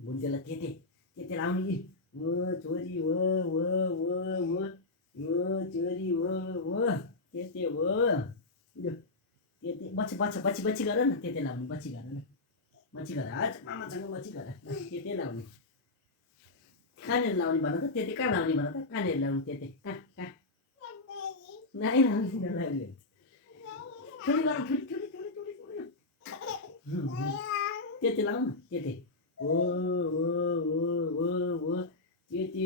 बुढीलाई त्यते लाउने कि छोरी छोरी त्यते त्यते बच्ची गर न त्यते लाउने बच्ची गर न बच्ची गर आज मामासँग बच्ची गर त्यते लाउने कहाँनिर लाउने भन त त्यति कहाँ लाउने भन त कहाँनिर लाउने त्यति कहाँ नाइ लाउने ठुली गर ठुली त्यति लाउनु त्यति त्यति